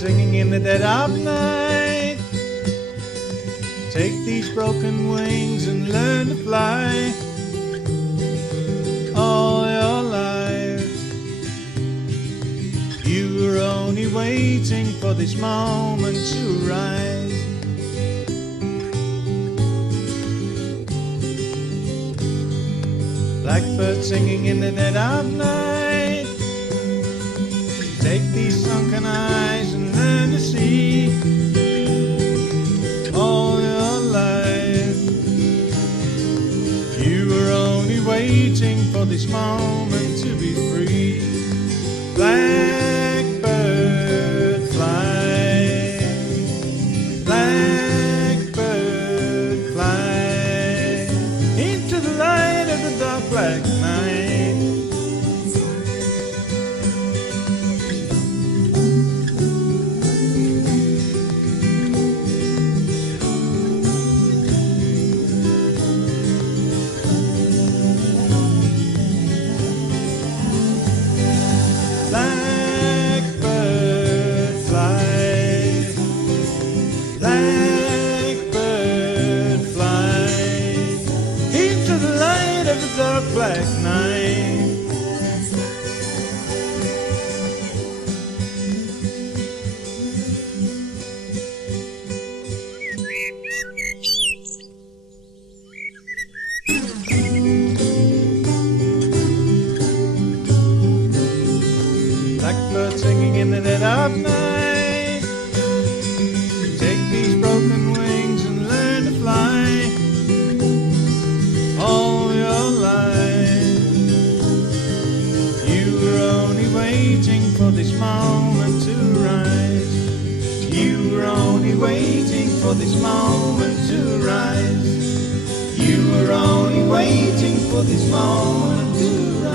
singing in the dead of night. Take these broken wings and learn to fly. All your life you were only waiting for this moment to rise. Blackbird singing in the dead of night. Take these sunken eyes and learn to see. All your life you were only waiting for this moment to be free. Blackbird fly, blackbird fly into the light of the dark black night. Blackbird fly, blackbird fly into the light of the dark black night. Blackbird singing in the dead of night. Take these broken wings and learn to fly. All your life you were only waiting for this moment to rise. You were only waiting for this moment to rise. You were only waiting for this moment to rise.